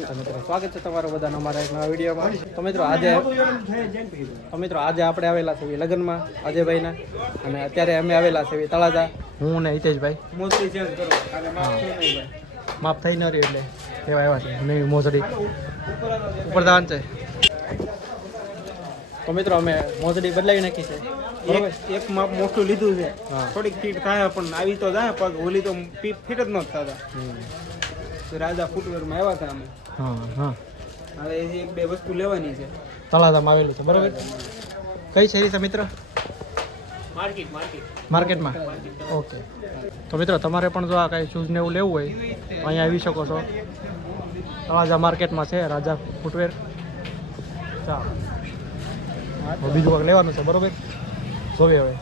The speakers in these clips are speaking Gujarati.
કેમ છો મિત્રો? સ્વાગત છે તમારું બધાનો અમારા એક નવા વિડીયોમાં. તો મિત્રો આજે આપણે આવેલા છે લગ્નમાં અજયભાઈના, અને અત્યારે અમે આવેલા છે તળાજા, હું ને હિતેશભાઈ. માફ થઈ ન રહ્યું એટલે એવા આવ્યા છે નવી મોજડી ઉપરદાન છે. તો મિત્રો અમે મોજડી બદલાવી નાખી છે. એક માપ મોટું લીધું છે, થોડીક ફીટ થાય પણ આવી તો જાય પગ, ઓલી તો ફીટ જ ન થતા. રાજા ફૂટવેરમાં આવ્યા હતા અમે. હવે એક બે વસ્તુ લેવાની છે. તળાજામાં આવેલું છે બરોબર. કઈ શેરી છે મિત્ર? માર્કેટમાં. ઓકે. તો મિત્રો તમારે પણ જો આ કાંઈ શૂઝ ને એવું લેવું હોય તો અહીંયા આવી શકો છો. તળાજા માર્કેટમાં છે રાજા ફૂટવેર. ચાલો બીજું કાંઈક લેવાનું છે બરોબર. જોવે હવે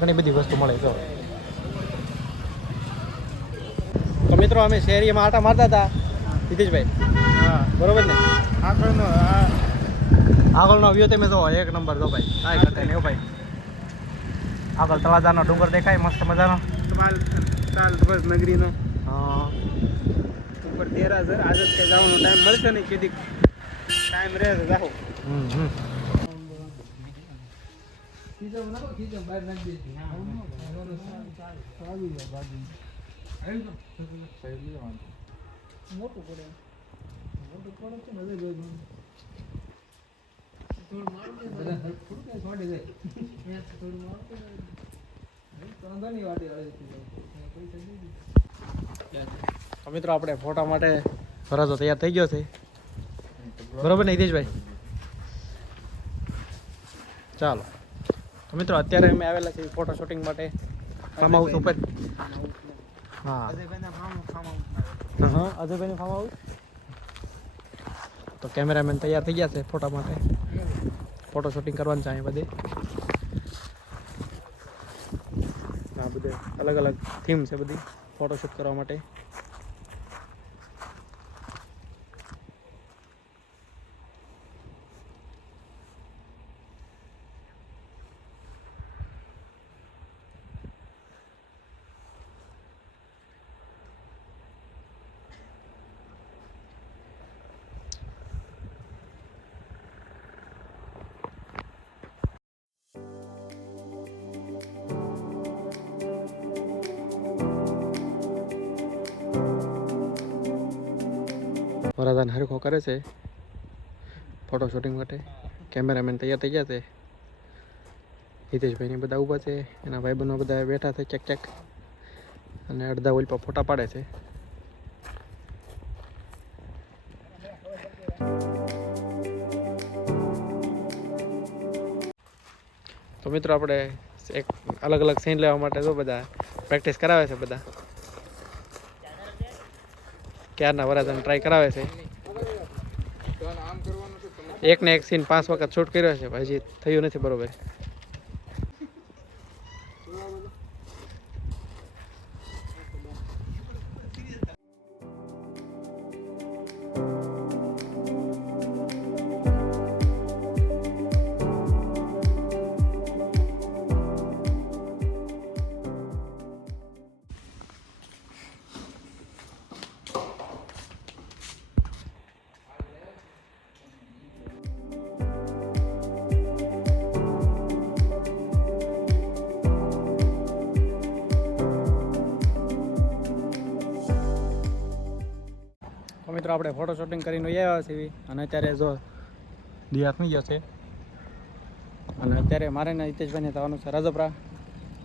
ઘણી બધી વસ્તુ મળે. જો તો મિત્રો અમે શેરીમાં આટા મારતા હતા હિતેશભાઈ. હા બરોબર ને? આગળનો વ્યૂ તમે જો એક નંબર. જો ભાઈ કાંઈ ઘટે નહીં ભાઈ. આગળ તળાજાનો ડુંગર દેખાય મસ્ત મજાનો. નગરીનો હા ઉપર દેરાસર. આજે કે જવાનો ટાઈમ મળશે ને, કીધી ટાઈમ રહે તો જાઓ. મોટું પડે છે ને તો મિત્રો આપણે ફોટા માટે ભરાજો તૈયાર થઈ ગયો છે બરોબર ને હિતેશભાઈ? ચાલો તો મિત્રો અત્યારે અમે આવેલા છીએ ફોટો શૂટિંગ માટે ફાર્મ હાઉસ ઉપર. હા અજયભાઈનું ફાર્મ હાઉસ. તો કેમેરામેન તૈયાર થઈ ગયા છે ફોટા માટે. ફોટો શૂટિંગ કરવાનું છે અહીંયા બધે. આ બધે અલગ અલગ થીમ છે બધી ફોટોશૂટ કરવા માટે. વરાદાન હરખો કરે છે ફોટો શૂટિંગ માટે. કેમેરામેન તૈયાર થઈ ગયા છે. હિતેશભાઈને બધા ઊભા છે, એના ભાઈબંધો બધા બેઠા છે ચેક ચેક, અને અડધા ઓલ પર ફોટા પાડે છે. તો મિત્રો આપણે એક અલગ અલગ સીન લેવા માટે તો બધા પ્રેક્ટિસ કરાવે છે. બધા ક્યારના વરાજાને ટ્રાય કરાવે છે. એક ને એક સીન 5 વખત શૂટ કર્યો છે, હજી થયું નથી બરોબર. મિત્રો આપણે ફોટો શૂટિંગ કરીને આવ્યા છીએ, અને અત્યારે જો દિયા થઈ ગયો છે, અને અત્યારે મારે ને હિતેશભાઈને જવાનું છે રાજપરા.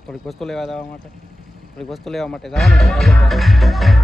થોડીક વસ્તુ લેવા માટે જવાનું છે રાજપરા.